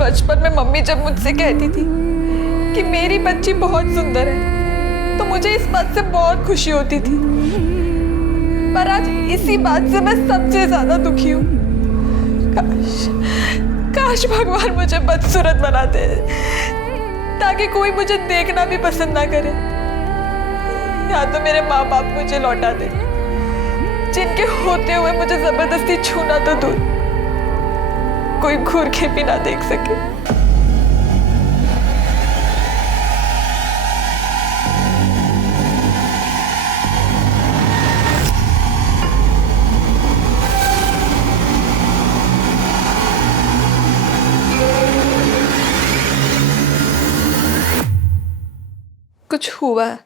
बचपन में मम्मी जब मुझसे कहती थी कि मेरी बच्ची बहुत सुंदर है तो मुझे इस बात से बहुत खुशी होती थी, पर आज इसी बात से मैं सबसे ज्यादा दुखी हूँ। काश भगवान मुझे बदसूरत बना दे ताकि कोई मुझे देखना भी पसंद ना करे, या तो मेरे माँ बाप मुझे लौटा दे जिनके होते हुए मुझे जबरदस्ती छूना तो दूर, कोई घूर के भी ना देख सके। कुछ हुआ है,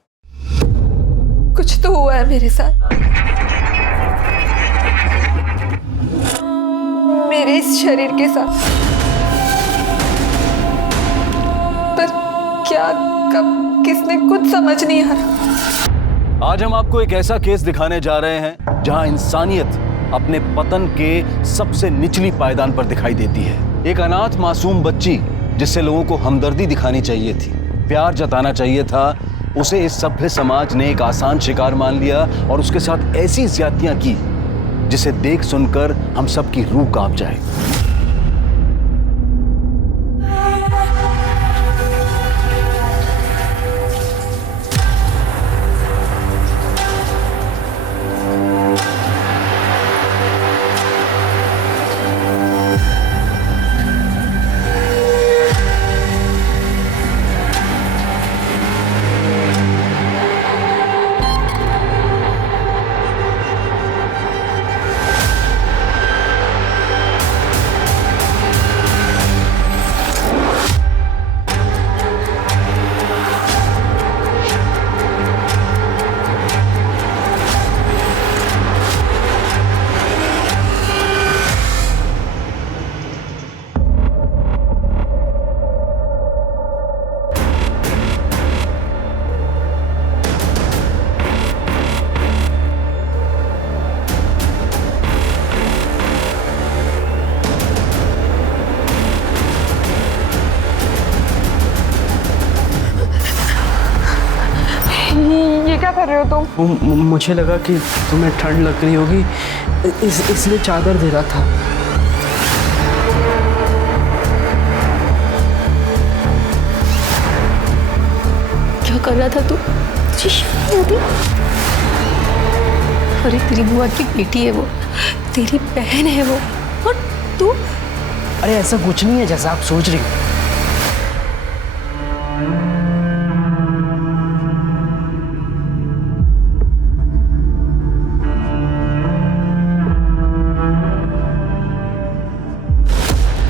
कुछ तो हुआ है मेरे साथ, मेरे इस शरीर के साथ, पर क्या, कब, किसने, कुछ समझ नहीं आ रहा। आज हम आपको एक ऐसा केस दिखाने जा रहे हैं जहां इंसानियत अपने पतन के सबसे निचली पायदान पर दिखाई देती है। एक अनाथ मासूम बच्ची जिससे लोगों को हमदर्दी दिखानी चाहिए थी, प्यार जताना चाहिए था, उसे इस सभ्य समाज ने एक आसान शिकार मान लिया और उसके साथ ऐसी ज्यादतियां की जिसे देख सुनकर हम सबकी रूह कांप जाए। क्या कर रहे हो तुम? मुझे लगा कि तुम्हें ठंड लग रही होगी, इसलिए चादर दे रहा था। क्या कर रहा था तू? तुझे शर्म नहीं आती? अरे तेरी बुआ की बेटी है वो, तेरी बहन है वो, और तू? अरे ऐसा कुछ नहीं है जैसा आप सोच रही हो।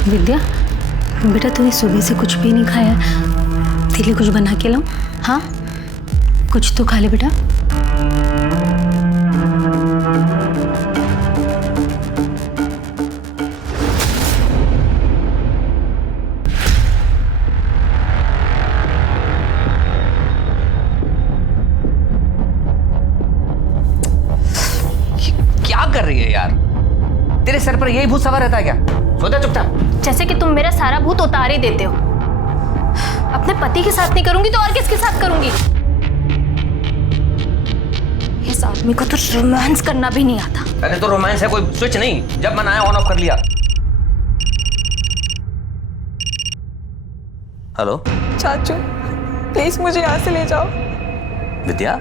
विद्या बेटा, तूने सुबह से कुछ भी नहीं खाया, तेरे लिए कुछ बना के लाऊं? हाँ, कुछ तो खा ले बेटा। क्या कर रही है यार? तेरे सर पर यही भूत सवार रहता है क्या? सो जा चुपचाप। जैसे कि तुम मेरा सारा भूत उतार ही देते हो। अपने पति के साथ नहीं करूंगी तो और किसके साथ करूंगी? इस आदमी को तो रोमांस करना भी नहीं आता। अरे तो रोमांस है कोई स्विच नहीं, जब मन आया ऑन ऑफ कर लिया। हेलो चाचू, प्लीज मुझे यहाँ से ले जाओ। विद्या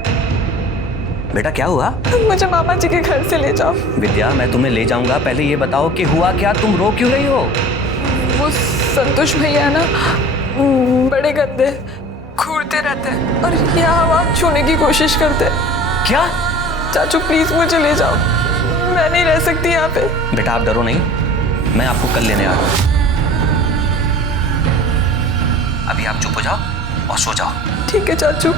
बेटा, क्या हुआ? मुझे मामा जी के घर से ले जाओ। विद्या मैं तुम्हें ले जाऊंगा, पहले ये बताओ कि हुआ क्या, तुम रो क्यों रही हो? वो संतोष भैया ना बड़े गंदे, घूरते रहते हैं और यहाँ हवा छूने की कोशिश करते हैं। क्या? चाचू प्लीज मुझे ले जाओ, मैं नहीं रह सकती यहाँ पे। बेटा आप डरो नहीं, मैं आपको कल लेने आ रहा हूँ। अभी आप चुप हो जाओ और सो जाओ। ठीक है चाचू।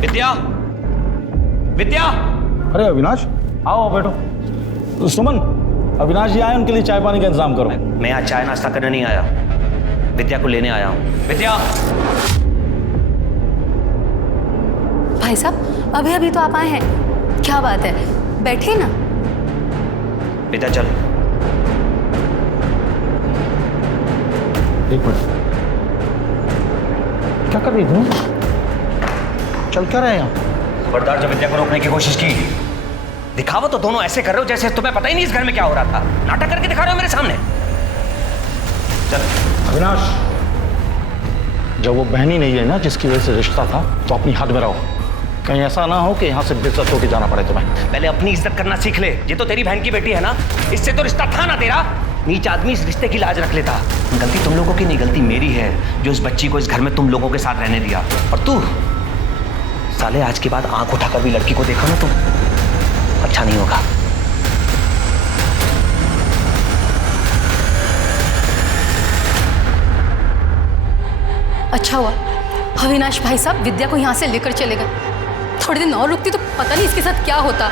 विद्या, विद्या। अरे अविनाश, आओ बैठो। सुमन, अविनाश जी आए, उनके लिए चाय पानी का इंतजाम करो। मैं आज चाय नाश्ता करने नहीं आया, विद्या को लेने आया हूँ। विद्या, भाई साहब अभी अभी तो आप आए हैं, क्या बात है, बैठिए ना। बेटा चल। एक मिनट, क्या कर रही तुम? चल क्या रहे हैं यहाँ? खबरदार, जब विद्या को रोकने की कोशिश की। दिखावा तो दोनों ऐसे कर रहे हो जैसे तुम्हें पता ही नहीं इस घर में क्या हो रहा था। नाटक करके दिखा रहे हो मेरे सामने। चल। अविनाश, जब वो बहन ही नहीं है ना जिसकी वजह से रिश्ता था, तो अपनी हद में रहो। कहीं ऐसा ना हो कि यहाँ से बेइज्जत होके जाना पड़े तुम्हें। पहले अपनी इज्जत करना सीख ले। ये तो तेरी बहन की बेटी है ना, इससे तो रिश्ता था ना तेरा। नीच आदमी इस रिश्ते की लाज रख लेता। गलती तुम लोगों की नहीं, गलती मेरी है जो इस बच्ची को इस घर में तुम लोगों के साथ रहने दिया। और तू साले आज के बाद आंख उठाकर भी लड़की को देखो ना तो अच्छा नहीं होगा। अच्छा हुआ अविनाश भाई साहब विद्या को यहाँ से लेकर चले गए। थोड़े दिन और रुकती तो पता नहीं इसके साथ क्या होता।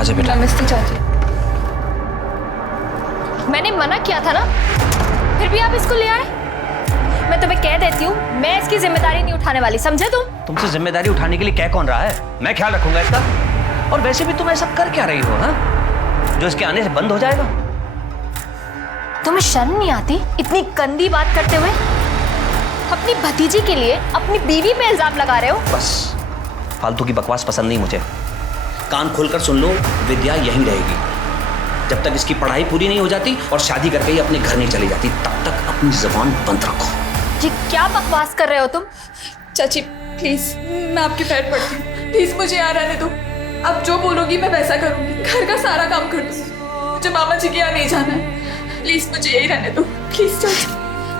आजा बेटा। नमस्ते चाची। मैंने मना किया था ना, फिर भी आप इसको ले आए। मैं तुम्हें कह देती हूँ, मैं इसकी जिम्मेदारी नहीं उठाने वाली, समझे तुम? तुमसे जिम्मेदारी उठाने के लिए कह कौन रहा है? मैं ख्याल रखूंगा इसका। और वैसे भी तुम ऐसा कर क्या रही हो, हाँ? जो इसके आने से बंद हो जाएगा। तुम्हें शर्म नहीं आती इतनी गंदी बात करते हुए? अपनी भतीजी के लिए अपनी बीवी पे इल्जाम लगा रहे हो। बस फालतू की बकवास पसंद नहीं मुझे। कान खोलकर सुन लो, विद्या यहीं रहेगी जब तक इसकी पढ़ाई पूरी नहीं हो जाती और शादी करके ही अपने घर नहीं चली जाती। तब तक अपनी जुबान बंद रखो। ये क्या बकवास कर रहे हो तुम? चाची प्लीज, मैं आपके पैर पड़ती हूँ, प्लीज मुझे यहाँ रहने दो। अब जो बोलोगी मैं वैसा करूंगी, घर का सारा काम कर दूंगी। मुझे मामा जी के यहाँ नहीं जाना है, प्लीज मुझे यही रहने दो, प्लीज चाची।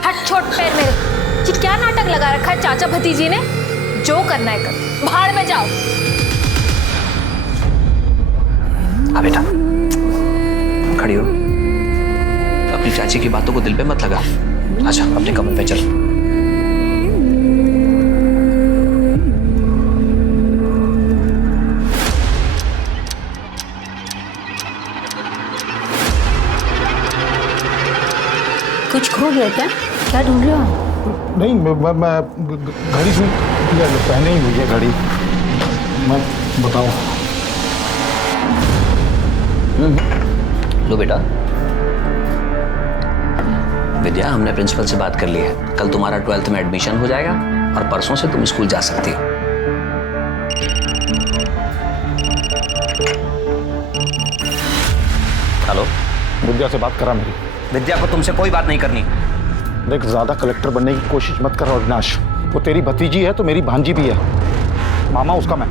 हट, छोड़ पैर मेरे। ये क्या नाटक लगा रखा है चाचा भतीजी ने? जो करना है कर, भाड़ में जाओ। आ बेटा, खड़ी हो। अपनी चाची की बातों को दिल पे मत लगा। आजा अपने कमरे पे चल। कुछ खो गया क्या? क्या ढूंढ रहे हो? नहीं, मैं घड़ी से पहने ही हुई है घड़ी। मैं बताओ। लो बेटा। विद्या, हमने प्रिंसिपल से बात कर ली है। कल तुम्हारा 12th में एडमिशन हो जाएगा और परसों से तुम स्कूल जा सकती हो। हेलो, विद्या से बात करा मेरी। विद्या को तुमसे कोई बात नहीं करनी। देख, ज्यादा कलेक्टर बनने की कोशिश मत कर अविनाश। वो तेरी भतीजी है तो मेरी भांजी भी है। मामा उसका मैं।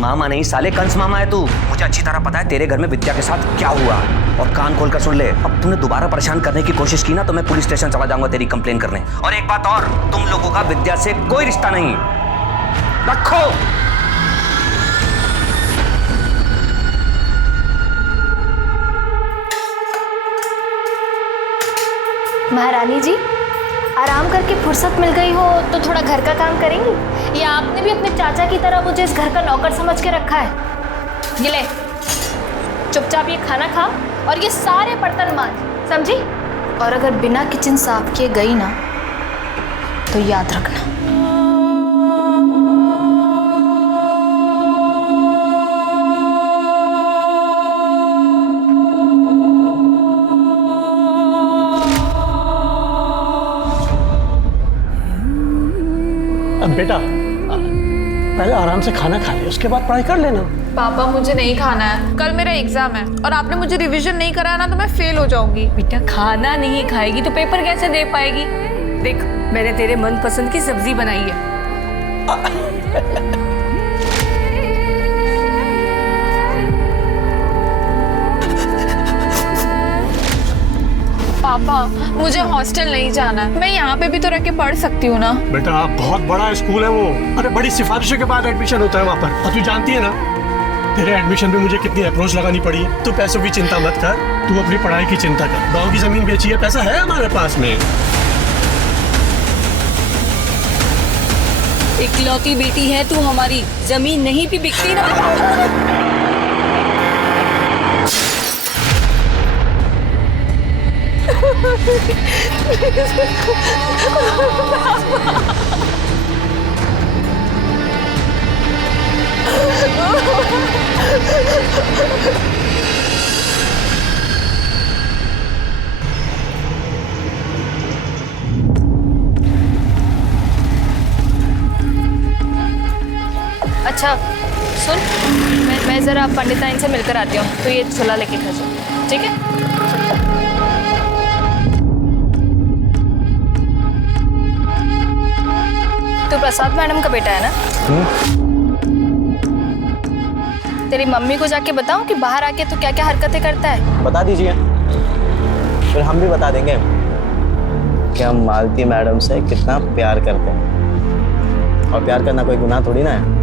मामा नहीं साले, कंस मामा है तू। मुझे अच्छी तरह पता है तेरे घर में विद्या के साथ क्या हुआ। और कान खोलकर सुन ले, अब तूने दोबारा परेशान करने की कोशिश की ना तो मैं पुलिस स्टेशन चला जाऊंगा तेरी कंप्लेन करने। और एक बात और, तुम लोगों का विद्या से कोई रिश्ता नहीं। रखो। महारानी जी, आराम करके फुर्सत मिल गई हो तो थोड़ा घर का काम करेंगी, या आपने भी अपने चाचा की तरह मुझे इस घर का नौकर समझ के रखा है? ये ले, चुपचाप ये खाना खा और ये सारे बर्तन मांज, समझी? और अगर बिना किचन साफ किए गई ना तो याद रखना। बेटा पहले आराम से खाना खा ले, उसके बाद पढ़ाई कर लेना। पापा मुझे नहीं खाना है, कल मेरा एग्जाम है और आपने मुझे रिवीजन नहीं कराया ना तो मैं फेल हो जाऊंगी। बेटा खाना नहीं खाएगी तो पेपर कैसे दे पाएगी? देख, मैंने तेरे मनपसंद की सब्जी बनाई है। पापा मुझे हॉस्टल नहीं जाना है, मैं यहाँ पे भी तो रह के पढ़ सकती हूँ ना। बेटा बहुत बड़ा स्कूल है वो। अरे बड़ी सिफारिशों के बाद एडमिशन होता है वहाँ पर। और तू जानती है ना, तेरे एडमिशन पे मुझे कितनी अप्रोच लगानी पड़ी है। तू पैसों की चिंता मत कर, तू अपनी पढ़ाई की चिंता कर। गाँव की जमीन बेची है, पैसा है हमारे पास में। इकलौती बेटी है तू हमारी, जमीन नहीं भी बिकती ना। अच्छा सुन, मैं ज़रा पंडिताइन से मिलकर आती हूँ, तो ये झोला लेके घर जाओ, ठीक है? तू प्रसाद मैडम का बेटा है ना? तेरी मम्मी को जाके बताऊं कि बाहर आके तू क्या क्या हरकतें करता है? बता दीजिए, फिर हम भी बता देंगे कि हम मालती मैडम से कितना प्यार करते हैं। और प्यार करना कोई गुनाह थोड़ी ना है।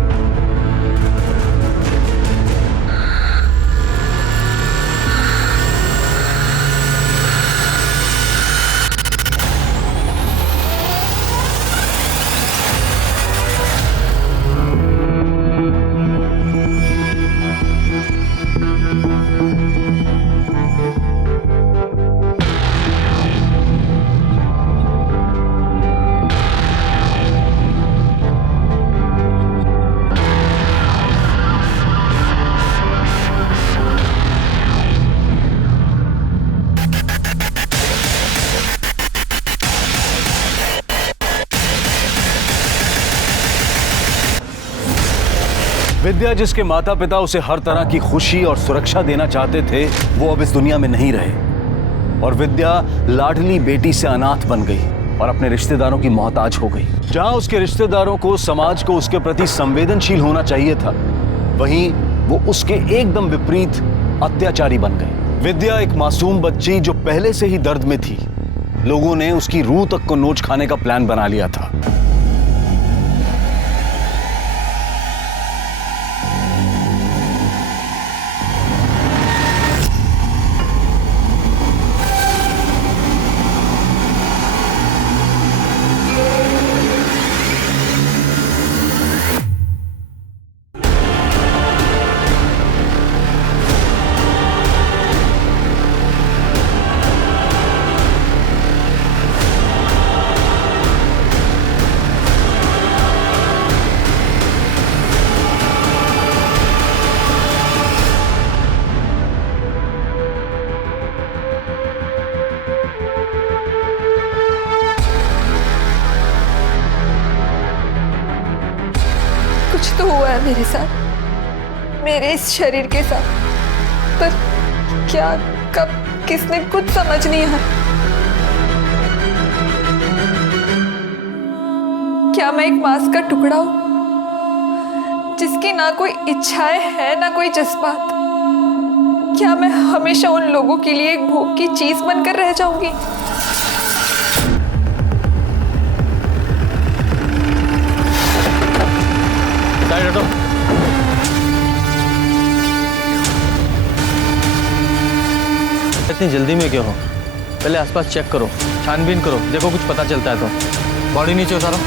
विद्या, जिसके माता पिता उसे हर तरह की खुशी और सुरक्षा देना चाहते थे, वो अब इस दुनिया में नहीं रहे और विद्या लाडली बेटी से अनाथ बन गई और अपने रिश्तेदारों की मोहताज हो गई। जहां उसके रिश्तेदारों को, समाज को उसके प्रति संवेदनशील होना चाहिए था, वहीं वो उसके एकदम विपरीत अत्याचारी बन गए। विद्या एक मासूम बच्ची जो पहले से ही दर्द में थी। लोगों ने उसकी रूह तक को नोच खाने का प्लान बना लिया था। कुछ तो हुआ है मेरे साथ, मेरे इस शरीर के साथ, पर क्या, कब, किसने, कुछ समझ नहीं आया। क्या मैं एक मांस का टुकड़ा हूं जिसकी ना कोई इच्छाएं है ना कोई जज्बात? क्या मैं हमेशा उन लोगों के लिए एक भोग की चीज बनकर रह जाऊंगी? इतनी जल्दी में क्यों हो? पहले आसपास चेक करो, छानबीन करो, देखो कुछ पता चलता है तो। बॉडी नीचे उतारो।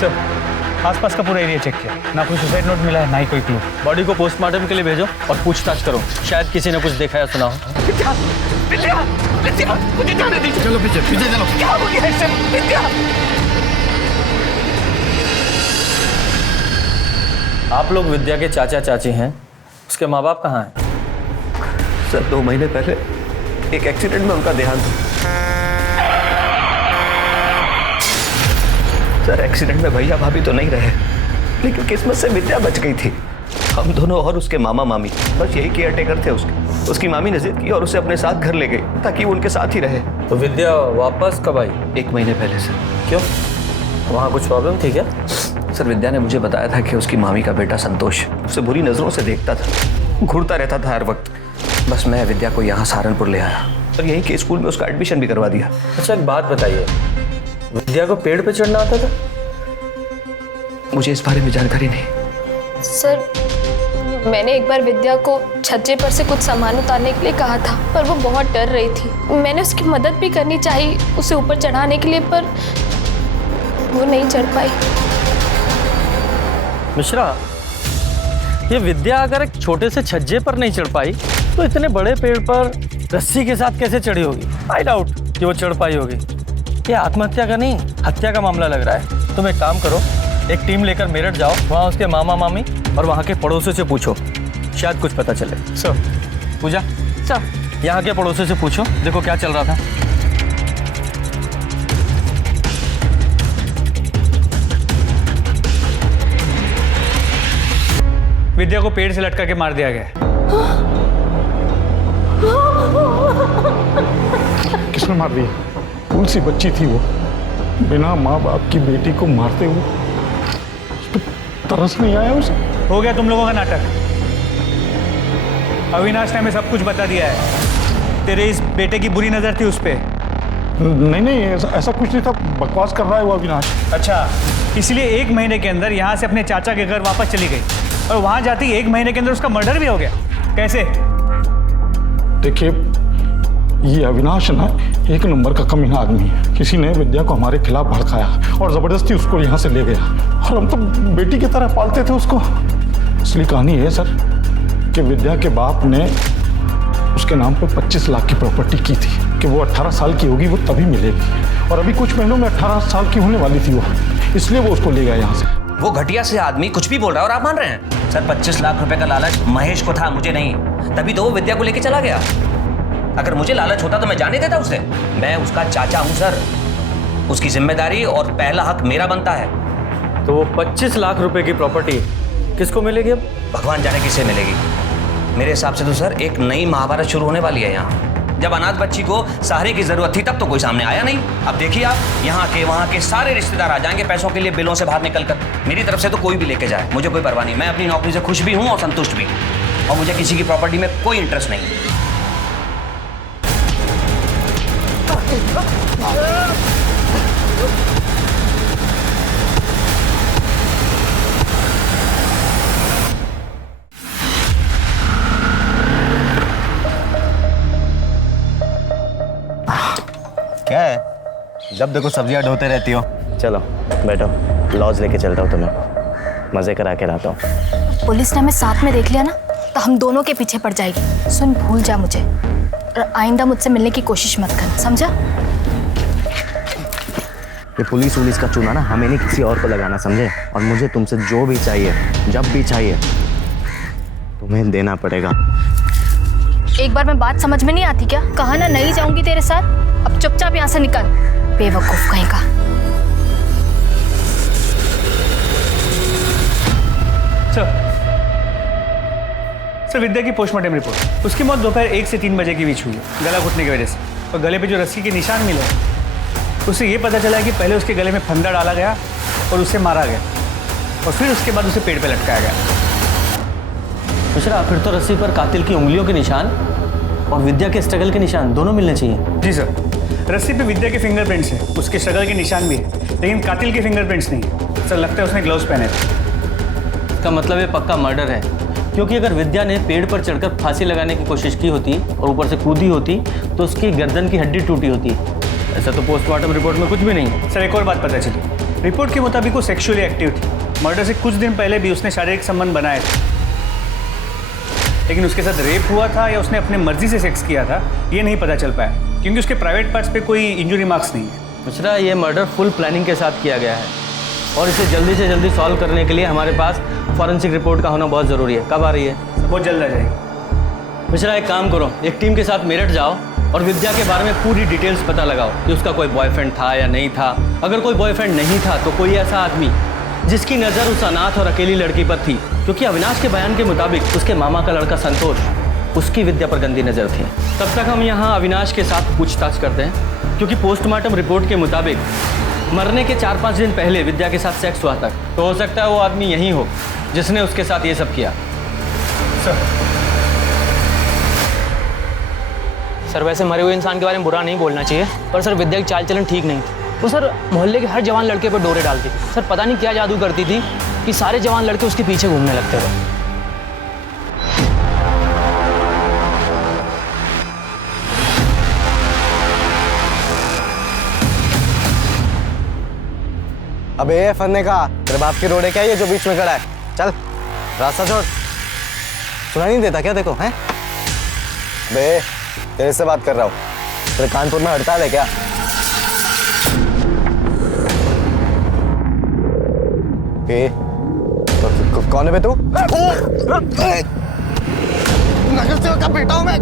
सर, आसपास का पूरा एरिया चेक किया, ना कोई सुसाइड नोट मिला है, ना ही कोई क्लू। बॉडी को पोस्टमार्टम के लिए भेजो और पूछताछ करो, शायद किसी ने कुछ देखा या सुना हो। चलो पीछे पीछे चलो। क्या हो गया इससे? विद्या! आप लोग विद्या के चाचा चाची हैं, उसके माँ बाप कहाँ हैं? सर, 2 महीने पहले एक एक्सीडेंट में उनका देहांत हुआ। सर, एक्सीडेंट में भैया भाभी तो नहीं रहे, लेकिन किस्मत से विद्या बच गई थी। हम दोनों और उसके मामा मामी बस यही केयर टेकर थे उसके। उसकी मामी ने जिद की और उसे अपने साथ घर ले गई ताकि वो उनके साथ ही रहे। तो विद्या वापस कब आई? 1 महीने पहले सर। क्यों, वहाँ कुछ प्रॉब्लम थी क्या? सर, विद्या ने मुझे बताया था कि उसकी मामी का बेटा संतोष उसे बुरी नजरों से देखता था, घूरता रहता था हर वक्त। बस मैं विद्या को यहाँ सहारनपुर ले आया और यहीं के स्कूल में उसका एडमिशन भी करवा दिया। अच्छा, एक बात बताइए, विद्या को पेड़ पे चढ़ना आता था? मुझे इस बारे में जानकारी नहीं। सर, मैंने एक बार विद्या को छज्जे पर से कुछ सामान उतारने के लिए कहा था, पर वो बहुत डर रही थी। मैंने उसकी मदद भी करनी चाहिए उसे ऊपर चढ़ाने के लिए, पर वो नहीं चढ़ पाई। मिश्रा, ये विद्या अगर एक छोटे से छज्जे पर नहीं चढ़ पाई तो इतने बड़े पेड़ पर रस्सी के साथ कैसे चढ़ी होगी? आई डाउट कि वो चढ़ पाई होगी। ये आत्महत्या का नहीं, हत्या का मामला लग रहा है। तुम एक काम करो, एक टीम लेकर मेरठ जाओ, वहाँ उसके मामा मामी और वहाँ के पड़ोसियों से पूछो, शायद कुछ पता चले। सर पूजा, सर यहाँ के पड़ोसियों से पूछो, देखो क्या चल रहा था। विद्या को पेड़ से लटका के मार दिया गया है। किसने मार दी? कौन सी बच्ची थी वो? बिना माँ बाप की बेटी को मारते हुए उस पे तरस नहीं आया उसे? हो गया तुम लोगों का नाटक। अविनाश ने हमें सब कुछ बता दिया है। तेरे इस बेटे की बुरी नजर थी उस पे। नहीं, ऐसा कुछ नहीं था। बकवास कर रहा है वो अविनाश। अच्छा, इसलिए 1 महीने के अंदर यहाँ से अपने चाचा के घर वापस चली गई और वहां जाती 1 महीने के अंदर उसका मर्डर भी हो गया। कैसे? देखिए, ये अविनाश ना एक नंबर का कमीना आदमी है। किसी ने विद्या को हमारे खिलाफ भड़काया और जबरदस्ती उसको यहाँ से ले गया, और हम तो बेटी की तरह पालते थे उसको। असली कहानी है सर कि विद्या के बाप ने उसके नाम पे 25 लाख की प्रॉपर्टी की थी कि वो 18 साल की होगी वो तभी मिलेगी, और अभी कुछ महीनों में 18 साल की होने वाली थी वो, इसलिए वो उसको ले गया यहाँ से। वो घटिया से आदमी कुछ भी बोल रहा है और आप मान रहे हैं? सर 25 लाख रुपए का लालच महेश को था, मुझे नहीं। तभी तो वो विद्या को लेके चला गया। अगर मुझे लालच होता तो मैं जाने देता उसे। मैं उसका चाचा हूं सर, उसकी जिम्मेदारी और पहला हक मेरा बनता है। तो वो 25 लाख रुपए की प्रॉपर्टी किसको मिलेगी अब? भगवान जाने किसे मिलेगी। मेरे हिसाब से तो सर एक नई महाभारत शुरू होने वाली है यहाँ। जब अनाथ बच्ची को सहारे की जरूरत थी तब तो कोई सामने आया नहीं। अब देखिए आप, यहाँ के वहाँ के सारे रिश्तेदार आ जाएंगे पैसों के लिए, बिलों से बाहर निकल कर। मेरी तरफ से तो कोई भी लेके जाए, मुझे कोई परवाह नहीं। मैं अपनी नौकरी से खुश भी हूँ और संतुष्ट भी, और मुझे किसी की प्रॉपर्टी में कोई इंटरेस्ट नहीं। क्या है? जब देखो सब्जियां ढोते रहती हो। चलो बैठो, लॉज लेके चलता हूँ तुम्हें, मजे करा के लाता हूँ। पुलिस ने हमें साथ में देख लिया ना तो हम दोनों के पीछे पड़ जाएगी। सुन, भूल जा मुझे और आइंदा मुझसे मिलने की कोशिश मत करना, समझा? ये पुलिस का चूना ना हमें नहीं किसी और को लगाना, समझे? और मुझे तुमसे जो भी चाहिए, जब भी चाहिए, तुम्हें देना पड़ेगा। एक बार मैं बात समझ में नहीं आती क्या? कहा ना नहीं जाऊंगी तेरे साथ। अब चुपचाप यहाँ से निकल, बेवकूफ कहीं का। सर विद्या की पोस्टमार्टम रिपोर्ट, उसकी मौत दोपहर 1 से 3 बजे के बीच हुई है, गला घुटने की वजह से। और गले पे जो रस्सी के निशान मिले उससे ये पता चला कि पहले उसके गले में फंदा डाला गया और उसे मारा गया, और फिर उसके बाद उसे पेड़ पे लटकाया गया। मिश्रा, फिर तो रस्सी पर कातिल की उंगलियों के निशान और विद्या के स्ट्रगल के निशान दोनों मिलने चाहिए। जी सर, रस्सी पे विद्या के फिंगरप्रिंट्स हैं, उसके स्ट्रगल के निशान भी है, लेकिन कातिल के फिंगरप्रिंट्स नहीं। सर लगता है उसने ग्लव्स पहने थे। इसका मतलब ये पक्का मर्डर है, क्योंकि अगर विद्या ने पेड़ पर चढ़कर फांसी लगाने की कोशिश की होती और ऊपर से कूदी होती तो उसकी गर्दन की हड्डी टूटी होती। ऐसा तो पोस्टमार्टम रिपोर्ट में कुछ भी नहीं है। सर एक और बात पता चली, रिपोर्ट के मुताबिक वो सेक्सुअली एक्टिव थी। मर्डर से कुछ दिन पहले भी उसने शारीरिक संबंध बनाए थे, लेकिन उसके साथ रेप हुआ था या उसने अपने मर्जी से सेक्स किया था ये नहीं पता चल पाया, क्योंकि उसके प्राइवेट पार्ट्स पे कोई इंजुरी मार्क्स नहीं है। मिश्रा, ये मर्डर फुल प्लानिंग के साथ किया गया है और इसे जल्दी से जल्दी सॉल्व करने के लिए हमारे पास फॉरेंसिक रिपोर्ट का होना बहुत ज़रूरी है। कब आ रही है? बहुत जल्द आ जाएगी। मिश्रा, एक काम करो, एक टीम के साथ मेरठ जाओ और विद्या के बारे में पूरी डिटेल्स पता लगाओ कि उसका कोई बॉयफ्रेंड था या नहीं था। अगर कोई बॉयफ्रेंड नहीं था तो कोई ऐसा आदमी जिसकी नज़र उस अनाथ और अकेली लड़की पर थी, क्योंकि अविनाश के बयान के मुताबिक उसके मामा का लड़का संतोष, उसकी विद्या पर गंदी नज़र थी। तब तक हम यहाँ अविनाश के साथ पूछताछ करते हैं, क्योंकि पोस्टमार्टम रिपोर्ट के मुताबिक मरने के 4-5 दिन पहले विद्या के साथ सेक्स हुआ था, तो हो सकता है वो आदमी यही हो जिसने उसके साथ ये सब किया। सर वैसे मरे हुए इंसान के बारे में बुरा नहीं बोलना चाहिए, पर सर विद्या की चाल चलन ठीक नहीं थी। वो सर मोहल्ले के हर जवान लड़के पर डोरे डालती थी। सर पता नहीं क्या जादू करती थी कि सारे जवान लड़के उसके पीछे घूमने लगते थे। अबे फन्ने का, तेरे बाप की रोड है क्या ये जो बीच में खड़ा है? चल रास्ता छोड़। सुनाई नहीं देता क्या देखो हैं? बे तेरे से बात कर रहा हूँ। तेरे कानपुर में हड़ताल है क्या? कौन है बे तू? नगर सेवक का बेटा हूँ मैं।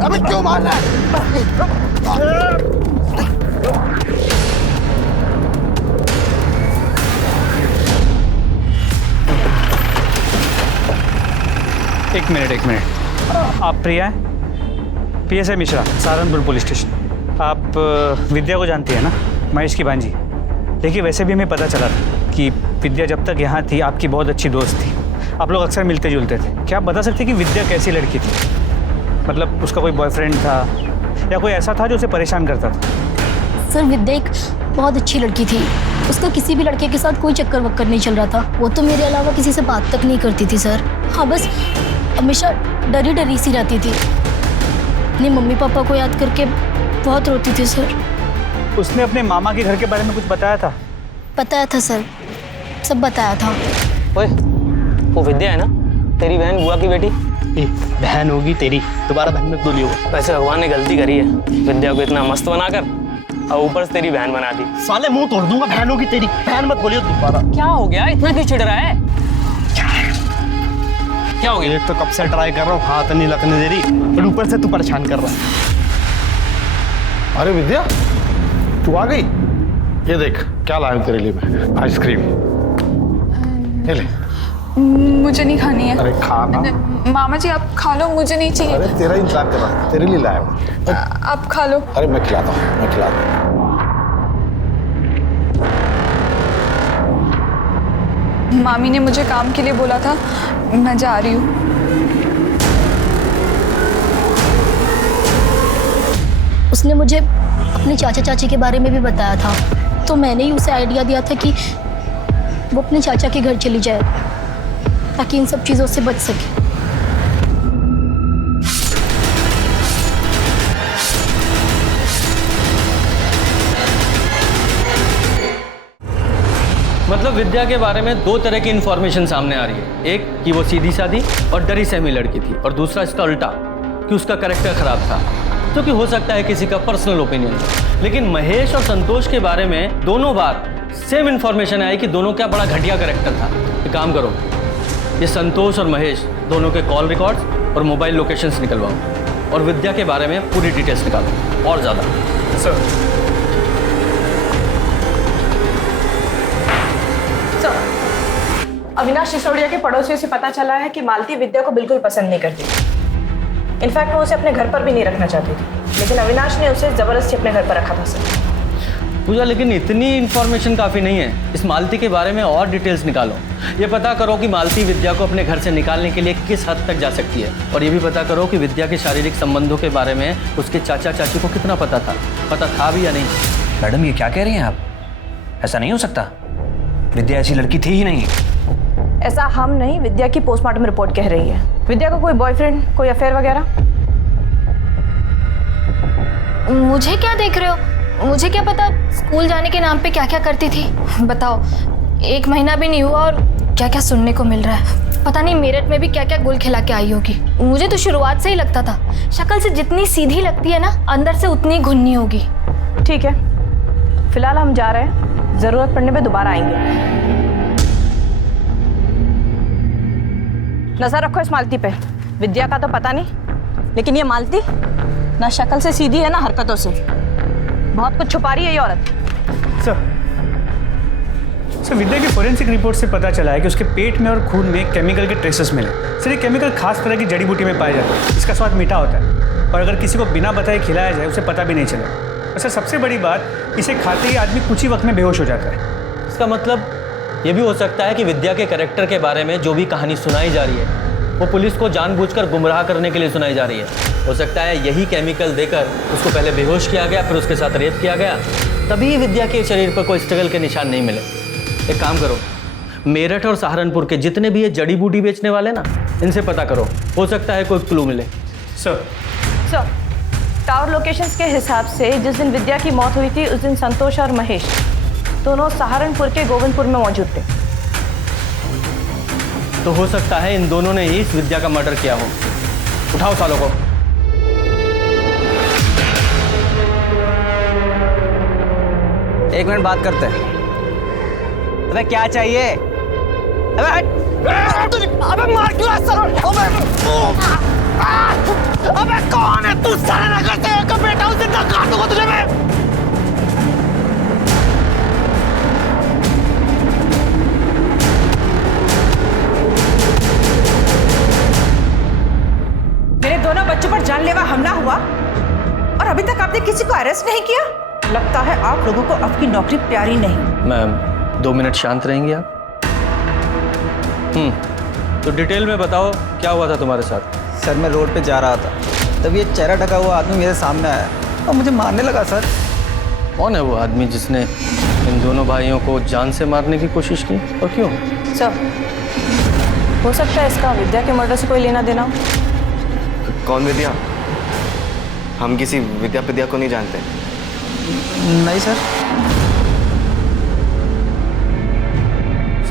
अबे क्यों मार रहा है? एक मिनट। आप प्रिया हैं? PSI Mishra, Saharanpur police station. आप विद्या को जानती है ना, महेश की भांजी? देखिए वैसे भी हमें पता चला था कि विद्या जब तक यहाँ थी आपकी बहुत अच्छी दोस्त थी, आप लोग अक्सर मिलते जुलते थे। क्या आप बता सकते कि विद्या कैसी लड़की थी? मतलब उसका कोई बॉयफ्रेंड था या कोई ऐसा था जो उसे परेशान करता था? सर विद्या एक बहुत अच्छी लड़की थी, उसका किसी भी लड़के के साथ कोई चक्कर वक्कर नहीं चल रहा था। वो तो मेरे अलावा किसी से बात तक नहीं करती थी सर। हाँ बस हमेशा डरी डरी सी रहती थी, अपने मम्मी पापा को याद करके बहुत रोती थी सर। उसने अपने मामा के घर के बारे में कुछ बताया था? बताया था सर, सब बताया था। ओए, वो विद्या है ना, तेरी बहन बुआ की बेटी? बहन होगी तेरी, दोबारा बहन में बोली होगा। वैसे भगवान ने गलती करी है, विद्या को इतना मस्त बनाकर और ऊपर से तेरी बहन बना दी। साले मुंह तोड़ दूंगा, बहन होगी तेरी। बहन मत बोलियो दोबारा। क्या हो गया, इतना क्यों चिढ़ रहा है? क्या हो गया? एक तो कब से ट्राई कर रहा हूँ, हाथ नहीं लगने दे रही, और ऊपर से तू परेशान कर रहा है। अरे विद्या तू आ गई। ये देख क्या लाया हूं तेरे लिए मैं, आइसक्रीम। ये ले। मुझे नहीं खानी है। अरे खा ना। मामा जी आप खा लो, मुझे नहीं चाहिए। अरे तेरा इंतजार कर रहा हूं, तेरे लिए लाया हूं। आप खा लो। अरे मैं खिलाता हूँ, मैं खिलाता हूँ। मामी ने मुझे काम के लिए बोला था, मैं जा रही हूँ। उसने मुझे अपने चाचा चाची के बारे में भी बताया था, तो मैंने ही उसे आइडिया दिया था कि वो अपने चाचा के घर चली जाए ताकि इन सब चीज़ों से बच सके। मतलब विद्या के बारे में दो तरह की इन्फॉर्मेशन सामने आ रही है। एक कि वो सीधी सादी और डरी सहमी लड़की थी, और दूसरा इसका उल्टा कि उसका कैरेक्टर खराब था, जो कि हो सकता है किसी का पर्सनल ओपिनियन। लेकिन महेश और संतोष के बारे में दोनों बार सेम इन्फॉर्मेशन आई कि दोनों का बड़ा घटिया कैरेक्टर था। एक काम करो, ये संतोष और महेश दोनों के कॉल रिकॉर्ड्स और मोबाइल लोकेशंस निकलवाओ और विद्या के बारे में पूरी डिटेल्स निकालो और ज़्यादा। सर अविनाश सिसोदिया के पड़ोसियों से पता चला है कि मालती विद्या को बिल्कुल पसंद नहीं करती। इनफैक्ट वो उसे अपने घर पर भी नहीं रखना चाहती थी, लेकिन अविनाश ने उसे जबरदस्ती अपने घर पर रखा था सर। पूजा, लेकिन इतनी इन्फॉर्मेशन काफ़ी नहीं है। इस मालती के बारे में और डिटेल्स निकालो। ये पता करो कि मालती विद्या को अपने घर से निकालने के लिए किस हद तक जा सकती है, और ये भी पता करो कि विद्या के शारीरिक संबंधों के बारे में उसके चाचा चाची को कितना पता था भी या नहीं। मैडम ये क्या कह रही हैं आप? ऐसा नहीं हो सकता, विद्या ऐसी लड़की थी ही नहीं। ऐसा हम नहीं, विद्या की पोस्टमार्टम रिपोर्ट कह रही है। विद्या को कोई बॉयफ्रेंड, कोई अफेयर वगैरह? मुझे क्या देख रहे हो? मुझे क्या पता स्कूल जाने के नाम पे क्या क्या करती थी। बताओ, 1 महीना भी नहीं हुआ और क्या क्या सुनने को मिल रहा है। पता नहीं मेरठ में भी क्या क्या गुल खिला के आई होगी। मुझे तो शुरुआत से ही लगता था, शक्ल से जितनी सीधी लगती है ना, अंदर से उतनी घुन्नी होगी। ठीक है, फिलहाल हम जा रहे हैं, जरूरत पड़ने पे दोबारा आएंगे। नजर रखो इस मालती पे। विद्या का तो पता नहीं, लेकिन ये मालती ना शक्ल से सीधी है ना हरकतों से। बहुत कुछ छुपा रही है ये औरत। सर विद्या की फोरेंसिक रिपोर्ट से पता चला है कि उसके पेट में और खून में केमिकल के ट्रेसेस मिले। सर ये केमिकल खास तरह की जड़ी बूटी में पाया जाता है। इसका स्वाद मीठा होता है और अगर किसी को बिना बताए खिलाया जाए उसे पता भी नहीं चलेगा। और सर सबसे बड़ी बात, इसे खाते ही आदमी कुछ ही वक्त में बेहोश हो जाता है। इसका मतलब ये भी हो सकता है कि विद्या के कैरेक्टर के बारे में जो भी कहानी सुनाई जा रही है वो पुलिस को जानबूझकर गुमराह करने के लिए सुनाई जा रही है। हो सकता है यही केमिकल देकर उसको पहले बेहोश किया गया, फिर उसके साथ रेप किया गया, तभी विद्या के शरीर पर कोई स्ट्रगल के निशान नहीं मिले। एक काम करो, मेरठ और सहारनपुर के जितने भी ये जड़ी बूटी बेचने वाले ना, इनसे पता करो, हो सकता है कोई क्लू मिले। सर टावर लोकेशंस के हिसाब से जिस दिन विद्या की मौत हुई थी उस दिन संतोष और महेश दोनों सहारनपुर के गोविंदपुर में मौजूद थे। तो हो सकता है इन दोनों ने ही इस विद्या का मर्डर किया हो। उठाओ सालों को। एक मिनट बात करते हैं। अबे क्या चाहिए? अबे मार क्यों अबे कौन है तू? सारे नगर से का बेटा हूं, जिंदा काट दूंगा तुझे मैं। मेरे दोनों बच्चों पर जानलेवा हमला हुआ और अभी तक आपने किसी को अरेस्ट नहीं किया। लगता है आप लोगों को आपकी नौकरी प्यारी नहीं। मैम 2 मिनट शांत रहेंगी आप? तो डिटेल में बताओ क्या हुआ था तुम्हारे साथ? सर मैं रोड पे जा रहा था, तब ये चेहरा ढका हुआ आदमी मेरे सामने आया और मुझे मारने लगा। सर कौन है वो आदमी जिसने इन दोनों भाइयों को जान से मारने की कोशिश की और क्यों? सर हो सकता है इसका विद्या के मर्डर से कोई लेना देना हो। कौन विद्या? हम किसी विद्या पिद्या को नहीं जानते। नहीं सर।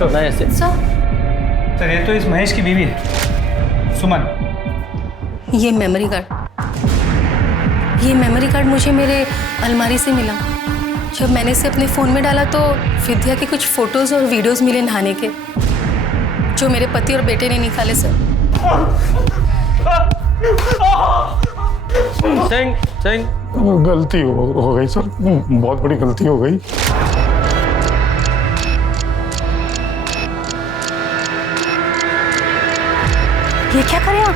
नहीं ऐसे। सर ये तो इस महेश की बीवी है, सुमन। ये मेमोरी कार्ड मुझे मेरे अलमारी से मिला। जब मैंने इसे अपने फ़ोन में डाला तो विद्या के कुछ फ़ोटोज़ और वीडियोज़ मिले नहाने के, जो मेरे पति और बेटे ने निकाले। सर सिंह गलती हो गई सर, बहुत बड़ी गलती हो गई। ये क्या करें आप?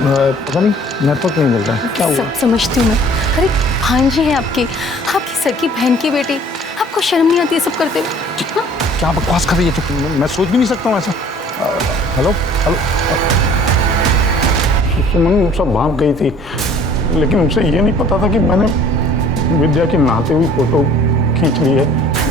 पता नहीं, नेटवर्क नहीं मिल रहा है। क्या हुआ? सब समझती हूँ मैं। अरे भांजी है आपकी सगी बहन की बेटी, आपको शर्म नहीं आती ये सब करते हुए? क्या बकवास कर रही है तू? मैं सोच भी नहीं सकता हूँ ऐसा। Hello hello. सुमन सब भाग गई थी, लेकिन उसे ये नहीं पता था कि मैंने विद्या की नहाते हुई फोटो खींच ली है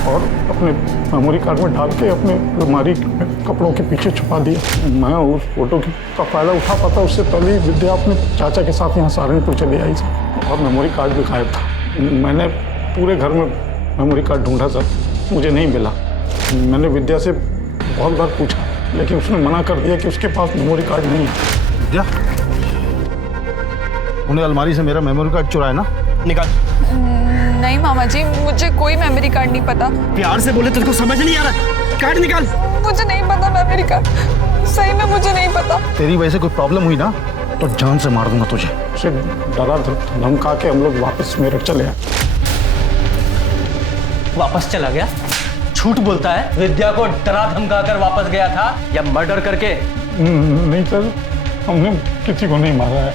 और अपने मेमोरी कार्ड में डाल के अपने अलमारी कपड़ों के पीछे छुपा दिया। मैं उस फोटो का फायदा उठा पाता उससे पहले ही विद्या अपने चाचा के साथ यहाँ सहारनपुर चली आई थी और मेमोरी कार्ड भी गायब था। मैंने पूरे घर में मेमोरी कार्ड ढूंढा सर, मुझे नहीं मिला। मैंने विद्या से बहुत बार पूछा, लेकिन उसने मना कर दिया कि उसके पास मेमोरी कार्ड नहीं है। विद्या, उन्हें अलमारी से मेरा मेमोरी कार्ड चुराया ना? निकाल। नहीं मामा जी, मुझे कोई मेमोरी कार्ड नहीं पता। प्यार से बोले तुझको समझ नहीं आ रहा? कार्ड निकाल। मुझे नहीं पता मेमोरी कार्ड, सही में मुझे नहीं पता। तेरी वजह से कोई प्रॉब्लम हुई ना तो जान से मार दूंगा तुझे। उसे डरा धमका के हम लोग वापस मेरठ चले आए। वापस चला गया? झूठ बोलता है। विद्या को डरा धमका कर वापस गया था या मर्डर करके? नहीं सर, हमने किसी को नहीं मारा है।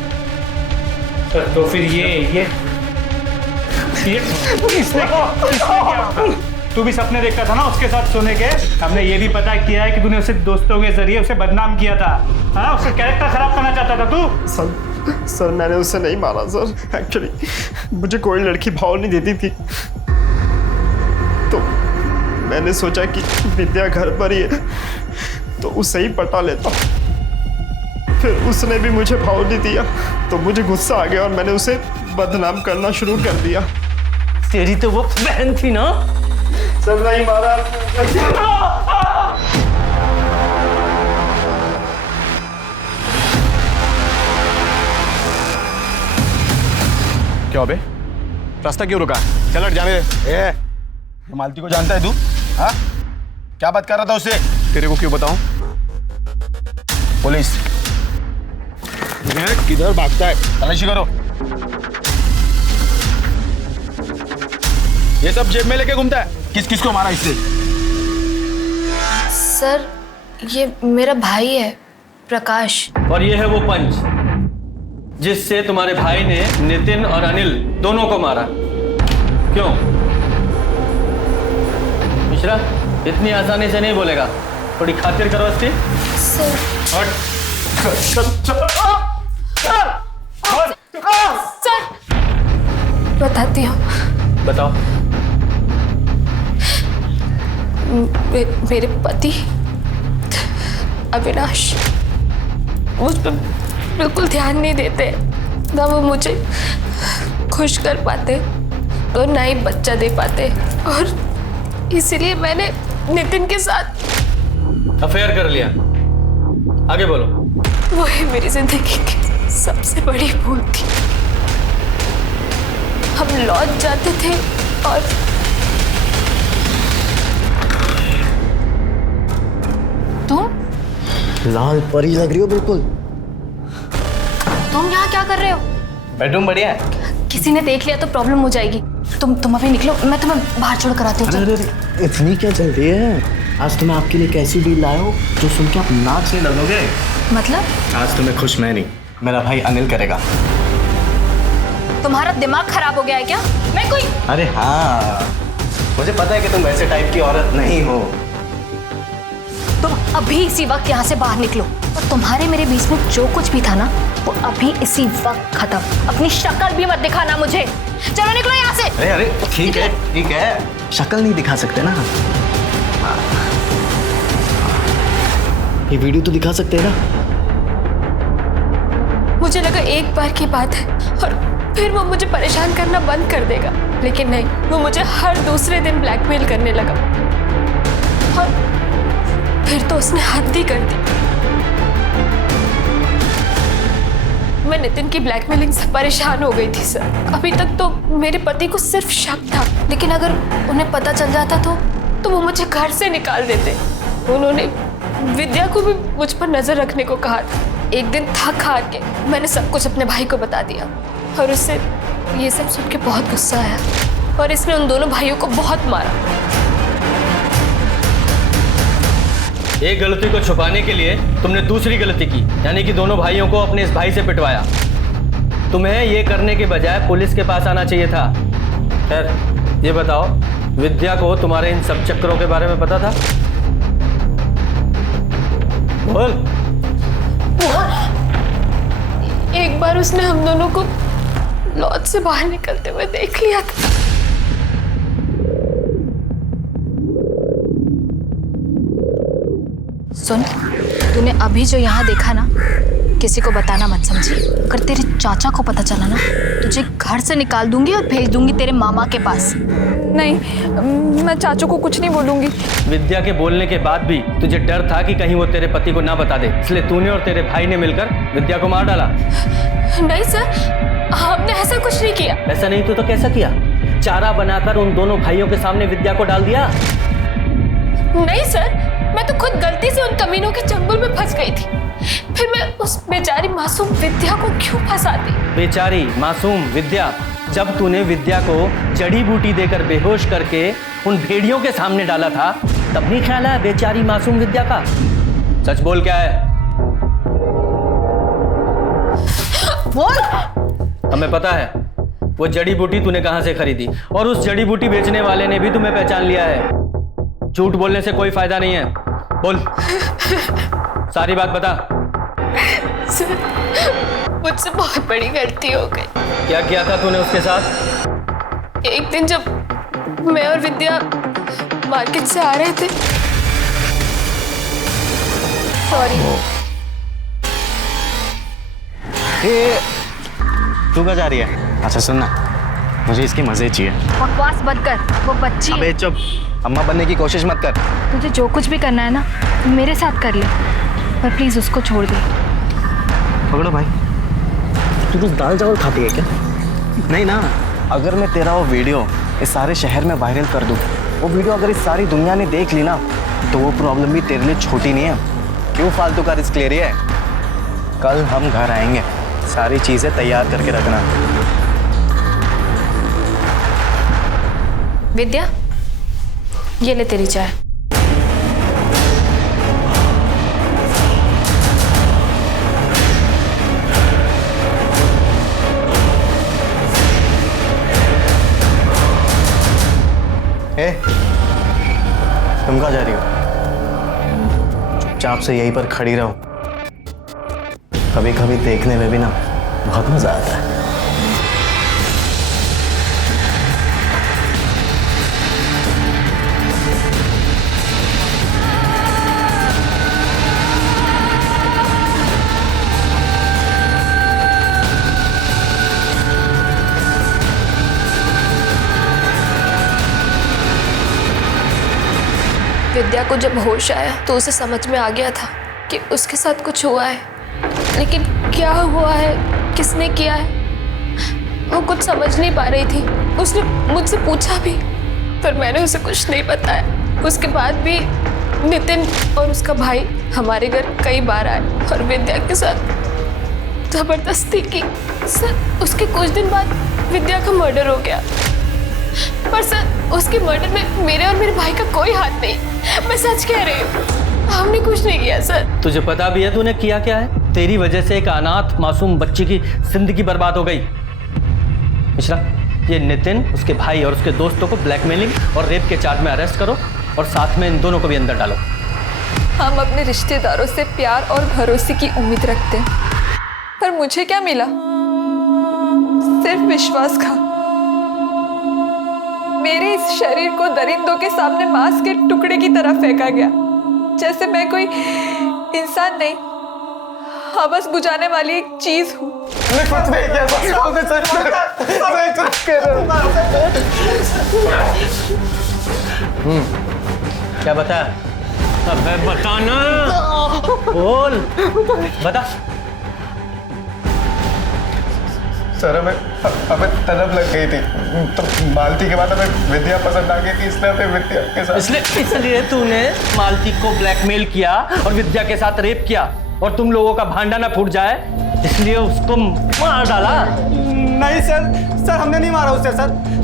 सर तो फिर ये इसने क्या? तू भी सपने देखता था ना उसके साथ सोने के? हमने ये भी पता किया है कि तूने उसे दोस्तों के जरिए उसे बदनाम किया था। हाँ, उसका कैरेक्टर खराब करना चाहता था तू। सर मैंने उसे नहीं मारा सर। एक्चुअली मुझे कोई लड़की भाव नहीं देती थी, तो मैंने सोचा कि विद्या घर पर ही है तो उसे ही पटा लेता। फिर उसने भी मुझे भाव नहीं दिया तो मुझे गुस्सा आ गया और मैंने उसे बदनाम करना शुरू कर दिया। तेरी तो वो बहन थी ना? सर नहीं मारा। क्या बे, रास्ता क्यों रुका? चल हट, जाने दे। मालती को जानता है तू? हाँ, क्या बात कर रहा था उससे? तेरे को क्यों बताऊं? पुलिस किधर भागता है? तलाशी करो। ये सब जेब में लेके घूमता है। किस किस को मारा इससे? सर ये मेरा भाई है प्रकाश। और ये है वो पंच जिससे तुम्हारे भाई ने नितिन और अनिल दोनों को मारा। क्यों मिश्रा, इतनी आसानी से नहीं बोलेगा, थोड़ी खातिर करो इसकी। सर सर बताती हूँ। बताओ। मेरे पति अविनाश मुझ पर बिल्कुल ध्यान नहीं देते, ना वो मुझे खुश कर पाते और ना ही बच्चा दे पाते, और इसीलिए मैंने नितिन के साथ अफेयर कर लिया। आगे बोलो। वही मेरी जिंदगी की सबसे बड़ी भूल थी। हम लौट जाते थे और तुम लाल परी लग रही हो बिल्कुल। तुम यहाँ क्या कर रहे हो? बेडरूम बढ़िया है। किसी ने देख लिया तो प्रॉब्लम हो जाएगी। तुम अभी निकलो, मैं तुम्हें बाहर छोड़ कर आती हूँ। अरे अरे इतनी क्या चल रही है? आज तो मैं आपके लिए कैसी डील लाया हूँ जो सुन के आप नाक से लगोगे। मतलब आज तो मैं खुश मैं नहीं, मेरा भाई अनिल करेगा। तुम्हारा दिमाग खराब हो गया है क्या? मैं कोई अरे हाँ, मुझे पता है कि तुम वैसे टाइप की औरत नहीं हो। तुम अभी इसी वक्त यहाँ से बाहर निकलो और तुम्हारे मेरे बीच में जो कुछ भी था ना वो अभी इसी वक्त खत्म। अपनी शक्ल भी मत दिखाना मुझे। चलो निकलो यहाँ से। अरे अरे ठीक है, शक्ल नहीं दिखा सकते ना। ये वीडियो तो दिखा सकते हैं ना। मुझे लगा एक बार की बात है और फिर वो मुझे परेशान करना बंद कर देगा, लेकिन नहीं, वो मुझे हर दूसरे दिन ब्लैकमेल करने लगा और फिर तो उसने हद ही कर दी। मैं नितिन की ब्लैकमेलिंग से परेशान हो गई थी सर। अभी तक तो मेरे पति को सिर्फ शक था, लेकिन अगर उन्हें पता चल जाता तो वो मुझे घर से निकाल देते। उन्होंने विद्या को भी मुझ पर नजर रखने को कहा था। एक दिन थक हार के मैंने सब कुछ अपने भाई को बता दिया और उससे ये सब सुन के बहुत गुस्सा आया और इसने उन दोनों भाइयों को बहुत मारा। एक गलती को छुपाने के लिए तुमने दूसरी गलती की, यानी कि दोनों भाइयों को अपने इस भाई से पिटवाया। तुम्हें ये करने के बजाय पुलिस के पास आना चाहिए था। खैर ये बताओ, विद्या को तुम्हारे इन सब चक्करों के बारे में पता था? बोल। एक बार उसने हम दोनों को लॉज से बाहर निकलते हुए देख लिया था। सुन, तूने अभी जो यहाँ देखा ना, किसी को बताना मत समझी। अगर तेरे चाचा को पता चला ना, तुझे घर से निकाल दूंगी और भेज दूंगी तेरे मामा के पास। नहीं, मैं चाचू को कुछ नहीं बोलूंगी। विद्या के बोलने के बाद भी तुझे डर था कि कहीं वो तेरे पति को ना बता दे, इसलिए तूने और तेरे भाई ने मिलकर विद्या को मार डाला। नहीं सर, हमने ऐसा कुछ नहीं किया। ऐसा नहीं तो कैसा किया? चारा बनाकर उन दोनों भाइयों के सामने विद्या को डाल दिया। नहीं सर, मैं तो खुद गलती से उन कमीनों के चंगुल में फंस गई थी। फिर मैं उस बेचारी मासूम विद्या को क्यों फंसाती? बेचारी मासूम विद्या? जब तूने विद्या को जड़ी बूटी देकर बेहोश करके उन भेड़ियों के सामने डाला था, तब नहीं ख्याल आया बेचारी मासूम विद्या का? सच बोल, क्या है? बोल। हमें पता है वो जड़ी बूटी तूने कहां से खरीदी और उस जड़ी बूटी बेचने वाले ने भी तुम्हें पहचान लिया है। झूठ बोलने से कोई फायदा नहीं है। बोल, सारी बात बता। सर, मुझसे बहुत बड़ी गलती हो गई। क्या किया था तूने उसके साथ? एक दिन जब मैं और विद्या मार्केट से आ रहे थे। सॉरी। तू कहाँ जा रही है? अच्छा सुनना, मुझे इसके मजे चाहिए। बकवास बंद कर, वो बच्ची। अबे चुप, अम्मा बनने की कोशिश मत कर। तुझे जो कुछ भी करना है ना, मेरे साथ कर ले, पर प्लीज उसको छोड़ दे। पकड़ो भाई। तू कुछ दाल चावल खाती है क्या? नहीं ना। अगर मैं तेरा वो वीडियो इस सारे शहर में वायरल कर दूँ, वो वीडियो अगर इस सारी दुनिया ने देख ली ना, तो वो प्रॉब्लम भी तेरे लिए छोटी नहीं है। क्यों फालतू का रिस्क ले रही है? कल हम घर आएंगे, सारी चीजें तैयार करके रखना। विद्या, ये ले तेरी चाय। तुम कहाँ जा रही हो? चुपचाप से यहीं पर खड़ी रहो। कभी कभी देखने में भी ना बहुत मजा आता है। विद्या को जब होश आया तो उसे समझ में आ गया था कि उसके साथ कुछ हुआ है, लेकिन क्या हुआ है, किसने किया है, वो कुछ समझ नहीं पा रही थी। उसने मुझसे पूछा भी, पर मैंने उसे कुछ नहीं बताया। उसके बाद भी नितिन और उसका भाई हमारे घर कई बार आए और विद्या के साथ जबरदस्ती की। सर, उसके कुछ दिन बाद विद्या का मर्डर हो गया, पर सर उसके मर्डर में मेरे और मेरे भाई का कोई हाथ नहीं। मैं सच कह रही हूँ, हमने कुछ नहीं किया सर। तुझे पता भी है तूने किया क्या है? तेरी वजह से एक अनाथ मासूम बच्ची की जिंदगी बर्बाद हो गई। मिश्रा, ये नितिन, उसके भाई और उसके दोस्तों को ब्लैकमेलिंग और रेप के चार्ज में अरेस्ट करो और साथ में इन दोनों को भी अंदर डालो। हम अपने रिश्तेदारों से प्यार और भरोसे की उम्मीद रखते हैं, पर मुझे क्या मिला? सिर्फ विश्वास का। मेरे इस शरीर को दरिंदों के सामने मांस के टुकड़े की तरह फेंका गया, जैसे मैं कोई इंसान नहीं, हवस बुझाने वाली एक चीज हूँ। क्या बता? अबे बता ना, बोल, बता। सर हमें तलब लग गई थी, तो मालती के बाद हमें विद्या पसंद आ गई थी, इसलिए हमें विद्या के साथ। इसलिए तूने मालती को ब्लैकमेल किया और विद्या के साथ रेप किया, और तुम लोगों का भांडा ना फूट जाए इसलिए उसको मार डाला। नहीं सर, हमने नहीं मारा उसे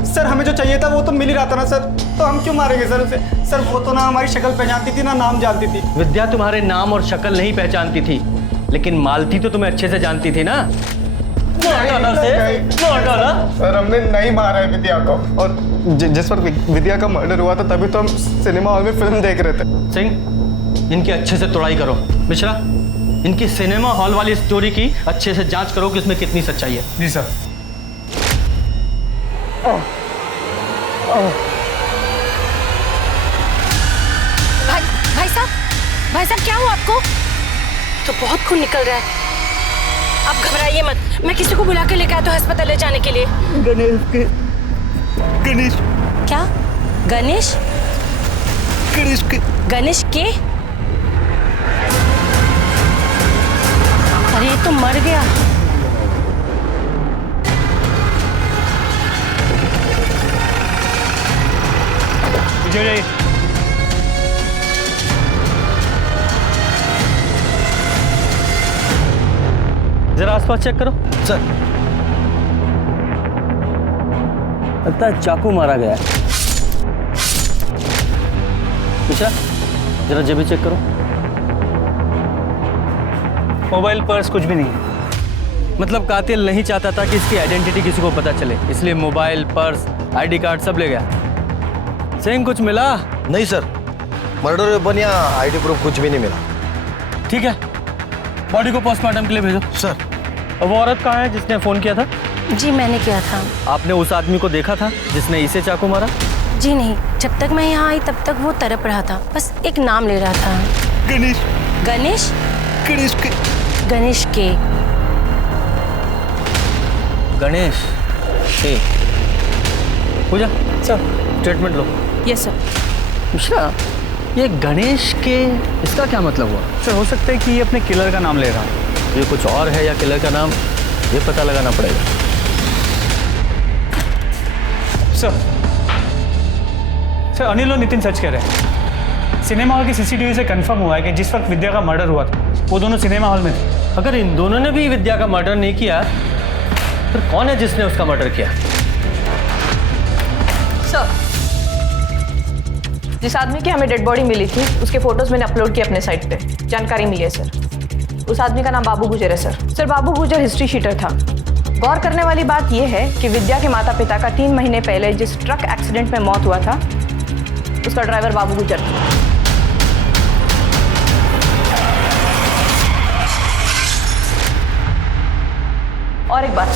सर हमें जो चाहिए था वो तो मिल ही रहा था ना सर, तो हम क्यों मारेंगे सर उसे? सर वो तो ना हमारी शक्ल पहचानती थी ना नाम जानती थी। विद्या तुम्हारे नाम और शक्ल नहीं पहचानती थी, लेकिन मालती तो तुम्हें अच्छे से जानती थी ना। मार डाला। सर हमने नहीं मारा है विद्या को, और जिस वक्त विद्या का मर्डर हुआ था तभी तो हम सिनेमा हॉल में फिल्म देख रहे थे। सिंह, इनकी अच्छे से तोड़ाई करो। मिश्रा, इनकी सिनेमा हॉल वाली स्टोरी की अच्छे से जांच करो कि इसमें कितनी सच्चाई है। जी सर। भाई साहब क्या हुआ आपको? तो बहुत खून निकल रहा है, आप घबराइए मत, मैं किसी को बुला के लेकर आता हूँ अस्पताल ले जाने के लिए। गणेश क्या? गणेश? गणेश के? अरे ये तो मर गया। जरा आसपास चेक करो। सर, लगता है चाकू मारा गया है। मिश्रा, जरा जेबी चेक करो। मोबाइल, पर्स, कुछ भी नहीं है। मतलब कातिल नहीं चाहता था कि इसकी आइडेंटिटी किसी को पता चले, इसलिए मोबाइल, पर्स, आईडी कार्ड सब ले गया। सिंह, कुछ मिला? नहीं सर, मर्डर वेपन या आईडी प्रूफ कुछ भी नहीं मिला। ठीक है, बॉडी को पोस्टमार्टम के लिए भेजो। सर, वो औरत कहाँ है जिसने फोन किया था? जी मैंने किया था। आपने उस आदमी को देखा था जिसने इसे चाकू मारा? जी नहीं, जब तक मैं यहाँ आई तब तक वो तड़प रहा था, बस एक नाम ले रहा था। गणेश। गणेश? गणेश के। गणेश के। गणेश के। पूजा सर। स्टेटमेंट लो। Yes sir. मिश्रा, ये गणेश के, इसका क्या मतलब हुआ? सर हो सकता है कि ये अपने किलर का नाम ले रहा है। ये कुछ और है या किलर का नाम, ये पता लगाना पड़ेगा। सर अनिल और नितिन सच कह रहे हैं। सिनेमा हॉल की सीसीटीवी से कंफर्म हुआ है कि जिस वक्त विद्या का मर्डर हुआ था वो दोनों सिनेमा हॉल में थे। अगर इन दोनों ने भी विद्या का मर्डर नहीं किया, फिर कौन है जिसने उसका मर्डर किया? सर, जिस आदमी की हमें डेड बॉडी मिली थी उसके फोटोज मैंने अपलोड किए अपने साइट पे, जानकारी मिली है सर। उस आदमी का नाम बाबू गुजर है सर। बाबू गुजर हिस्ट्री शीटर था। गौर करने वाली बात यह है कि विद्या के माता पिता का 3 महीने पहले जिस ट्रक एक्सीडेंट में मौत हुआ था उसका ड्राइवर बाबू गुजर था। और एक बात,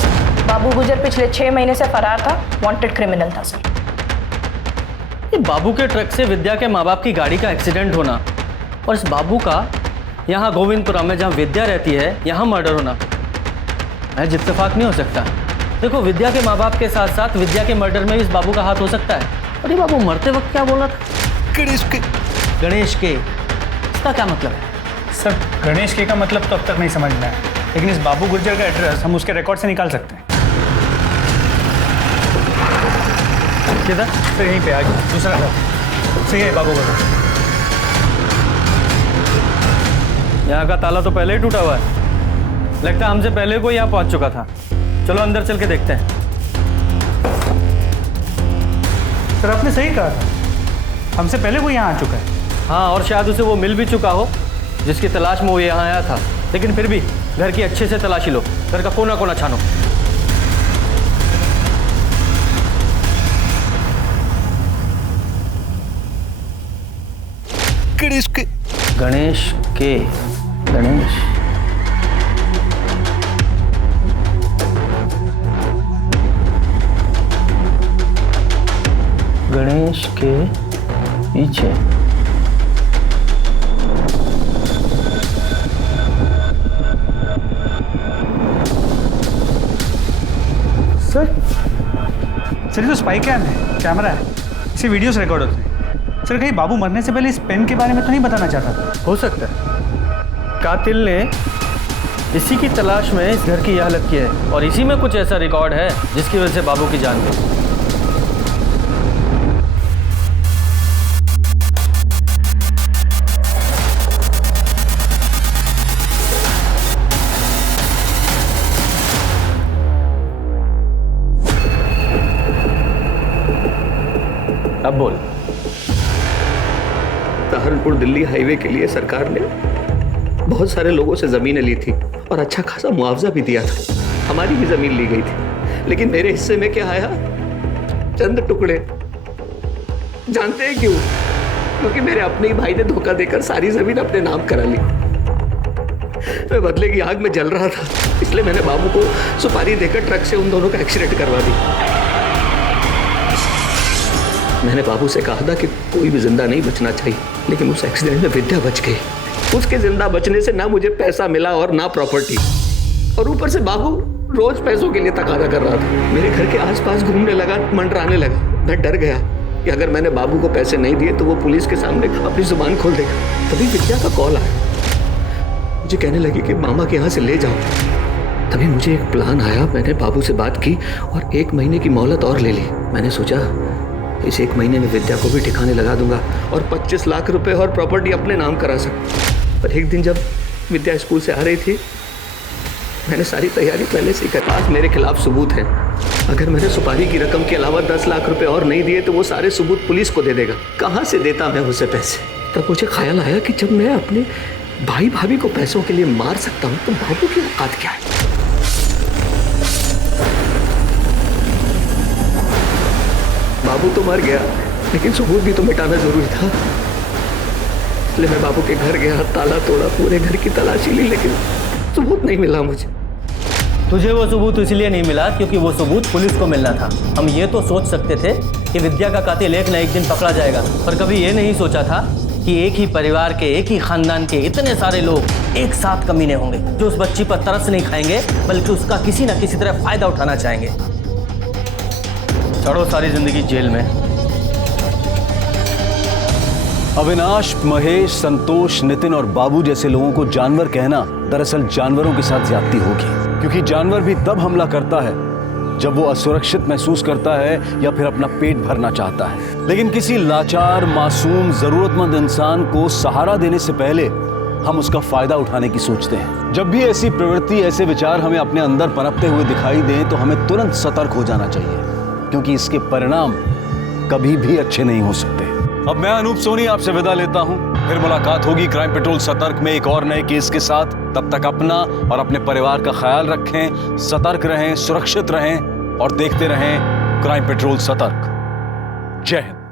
बाबू गुजर पिछले 6 महीने से फरार था, वांटेड क्रिमिनल था सर। ये बाबू के ट्रक से विद्या के माँ बाप की गाड़ी का एक्सीडेंट होना और इस बाबू का यहाँ गोविंदपुरा में जहाँ विद्या रहती है यहाँ मर्डर होना, महज इत्तेफाक नहीं हो सकता। देखो, विद्या के माँ बाप के साथ साथ विद्या के मर्डर में भी इस बाबू का हाथ हो सकता है। और ये बाबू मरते वक्त क्या बोला था? गणेश के, इसका क्या मतलब है? सर गणेश के का मतलब तो अब तक नहीं समझ में आया, लेकिन इस बाबू गुर्जर का एड्रेस हम उसके रिकॉर्ड से निकाल सकते हैं। किधर? सर यहीं पे आ गया, दूसरा घर। सही है बाबू गुर्जर। यहाँ का ताला तो पहले ही टूटा हुआ है, लगता है हमसे पहले कोई यहाँ पहुँच चुका था। चलो अंदर चल के देखते हैं। सर आपने सही कहा, हमसे पहले कोई यहाँ आ चुका है। हाँ, और शायद उसे वो मिल भी चुका हो जिसकी तलाश में वो यहाँ आया था। लेकिन फिर भी घर की अच्छे से तलाशी लो, घर का कोना कोना छानो। गणेश के गणेश के गणेश गणेश के पीछे। सर ये तो स्पाई कैम है, कैमरा है, इसे वीडियोस रिकॉर्ड होते हैं। सर कहीं बाबू मरने से पहले इस पेन के बारे में तो नहीं बताना चाहता था? हो सकता है कातिल ने इसी की तलाश में इस घर की यह हालत की है, और इसी में कुछ ऐसा रिकॉर्ड है जिसकी वजह से बाबू की जान गई। अब बोल। सहारनपुर दिल्ली हाईवे के लिए सरकार ने बहुत सारे लोगों से जमीनें ली थी और अच्छा खासा मुआवजा भी दिया था। हमारी भी जमीन ली गई थी, लेकिन मेरे हिस्से में क्या आया? चंद टुकड़े। जानते हैं क्यों? क्योंकि मेरे अपने ही भाई ने धोखा देकर सारी जमीन अपने नाम करा ली। मैं बदले की आग में जल रहा था, इसलिए मैंने बाबू को सुपारी देकर ट्रक से उन दोनों का एक्सीडेंट करवा दी। मैंने बाबू से कहा था कि कोई भी जिंदा नहीं बचना चाहिए, लेकिन उस एक्सीडेंट में विद्या बच गई। उसके जिंदा बचने से ना मुझे पैसा मिला और ना प्रॉपर्टी, और ऊपर से बाबू रोज पैसों के लिए तकाजा कर रहा था। मेरे घर के आसपास घूमने लगा, मंडराने लगा। मैं डर गया कि अगर मैंने बाबू को पैसे नहीं दिए तो वो पुलिस के सामने अपनी जुबान खोल देगा। तभी विद्या का कॉल आया, मुझे कहने लगी कि मामा के यहाँ से ले जाओ। तभी मुझे एक प्लान आया। मैंने बाबू से बात की और 1 महीने की मोहलत और ले ली। मैंने सोचा इस 1 महीने में विद्या को भी ठिकाने लगा दूंगा और 25 लाख रुपए और प्रॉपर्टी अपने नाम करा सकूं। पर एक दिन जब विद्या स्कूल से आ रही थी, मैंने सारी तैयारी पहले से कर। पास मेरे खिलाफ सबूत हैं। अगर मैंने सुपारी की रकम के अलावा 10 लाख रुपए और नहीं दिए तो वो सारे सबूत पुलिस को दे देगा। कहाँ से देता मैं उसे पैसे? तब मुझे ख्याल आया कि जब मैं अपने भाई भाभी को पैसों के लिए मार सकता हूँ तो बाबू की औकात क्या है? बाबू तो मर गया, लेकिन सबूत भी तो मिटाना जरूरी था। इसलिए मैं बाबू के घर गया, ताला तोड़ा, पूरे घर की तलाशी ली, लेकिन सबूत नहीं मिला मुझे। तुझे वो सबूत इसलिए नहीं मिला क्योंकि वो सबूत पुलिस को मिलना था। हम ये तो सोच सकते थे कि विद्या का कातिल एक न एक दिन पकड़ा जाएगा, पर कभी ये नहीं सोचा था कि एक ही परिवार के, एक ही खानदान के इतने सारे लोग एक साथ कमीने होंगे जो उस बच्ची पर तरस नहीं खाएंगे, बल्कि उसका किसी न किसी तरह फायदा उठाना चाहेंगे। चढ़ो सारी जिंदगी जेल में। अविनाश, महेश, संतोष, नितिन और बाबू जैसे लोगों को जानवर कहना दरअसल जानवरों के साथ ज्यादती होगी, क्योंकि जानवर भी तब हमला करता है जब वो असुरक्षित महसूस करता है या फिर अपना पेट भरना चाहता है। लेकिन किसी लाचार, मासूम, जरूरतमंद इंसान को सहारा देने से पहले हम उसका फायदा उठाने की सोचते हैं। जब भी ऐसी प्रवृत्ति, ऐसे विचार हमें अपने अंदर पनपते हुए दिखाई दें तो हमें तुरंत सतर्क हो जाना चाहिए, क्योंकि इसके परिणाम कभी भी अच्छे नहीं हो सकते। अब मैं अनूप सोनी आपसे विदा लेता हूं। फिर मुलाकात होगी क्राइम पेट्रोल सतर्क में एक और नए केस के साथ। तब तक अपना और अपने परिवार का ख्याल रखें, सतर्क रहें, सुरक्षित रहें और देखते रहें क्राइम पेट्रोल सतर्क। जय हिंद।